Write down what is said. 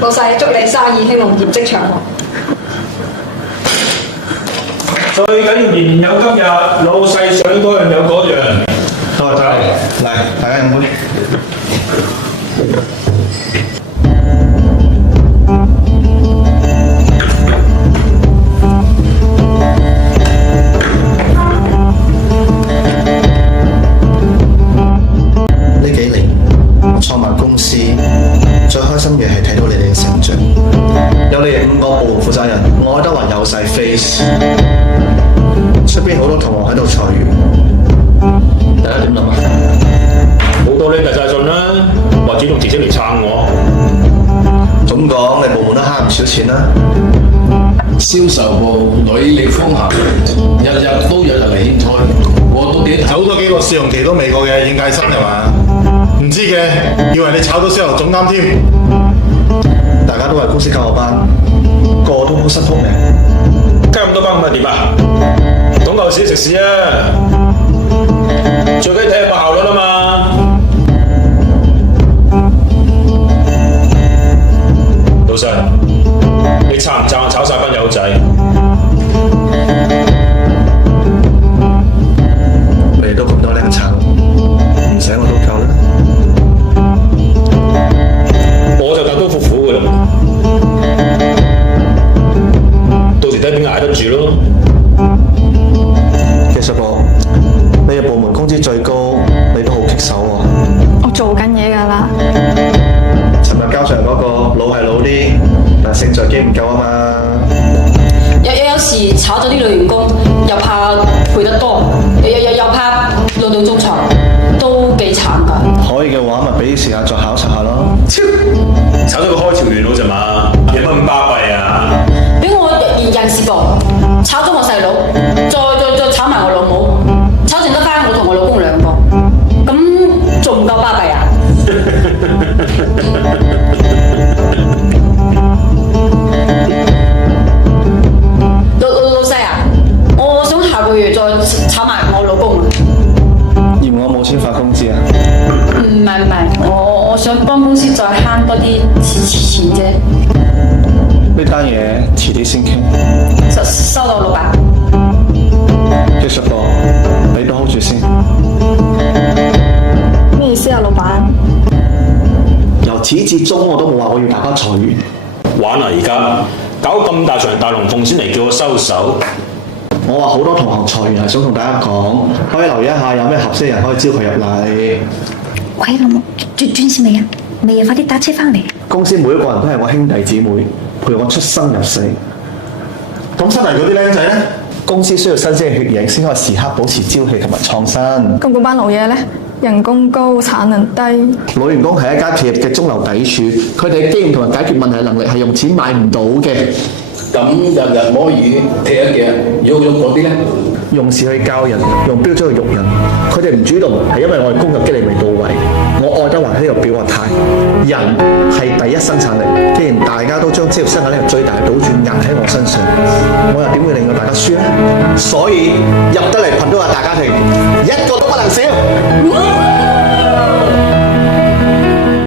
老細祝你生意興隆，業績長虹。最緊要年年有今日，老細想嗰樣有嗰樣。多謝你，嚟大家飲杯。呢幾年我創辦公司，最開心嘅係睇到你哋嘅成長。有你哋5個部門負責人，愛德華有晒 face。出邊好多同學喺度裁員，大家點諗啊？好多你遞晒信啦，或者用辭職嚟撐我。咁講，你部門都慳唔少錢啦。銷售部女力風行，日日都有人嚟獻菜，我都幾走咗幾個試用期都未過嘅應屆生係嘛？唔知嘅，以為你炒到銷售總監添。大家都係公司教學班，個個都好失撲嘅。加咁多班咁咪點啊？講舊屎食屎啊！最緊要睇下個效率啊嘛。老細，你撐唔撐炒晒班友仔？你哋都咁多靚撐，唔使我都夠啦。我就打刀闊斧嘅啦，到時睇邊捱得住咯。技術部，你嘅部門工資最高，你都好棘手喎。我做緊嘢㗎啦。尋日交上嗰個老係老啲，但勝在機唔夠啊嘛。有時炒咗啲女員工，又怕賠得多，又怕勞動仲裁，都幾慘㗎。可以嘅話，咪俾啲時間再考察下咯。炒咗個開朝元老啫嘛，有乜咁巴閉啊？俾我人事部炒咗我細佬，再炒埋我老母，炒剩得翻我同我老公2個，咁仲唔夠巴閉啊？老細啊，我想下個月再炒埋我老公啊！嫌我冇錢發工資啊？唔係，我想幫公司再慳多啲錢啫。呢單嘢遲啲先傾。收到，老闆。技術部，你都 hold 住先。咩意思啊，老闆？由始至終我都冇話我要大家裁員。玩啊！而家搞咁大場大龍鳳先嚟叫我收手。我話好多同行裁員係想同大家講，可以留意一下有咩合適人可以招佢入嚟。喂，老母，轉線未啊？未啊，快啲打車翻嚟。公司每一個人都係我兄弟姊妹，陪我出生入死。咁新嚟嗰啲僆仔咧？公司需要新鮮嘅血液先可以時刻保持朝氣同埋創新。咁嗰班老嘢呢？人工高，產能低。老員工係一間企業嘅中流砥柱，佢哋嘅經驗同埋解決問題嘅能力係用錢買唔到嘅。咁日日摸魚踢一腳，用嗰啲咧？用事去教人，用標準去育人。佢哋唔主動係因為我哋工作激勵未到位。我愛德華喺度表個態，人係第一生產力。既然大家都將職業生涯呢個最大嘅賭注壓喺我身上，我又點會令到大家輸呢？所以入得嚟群都係大家庭，一個都不能少。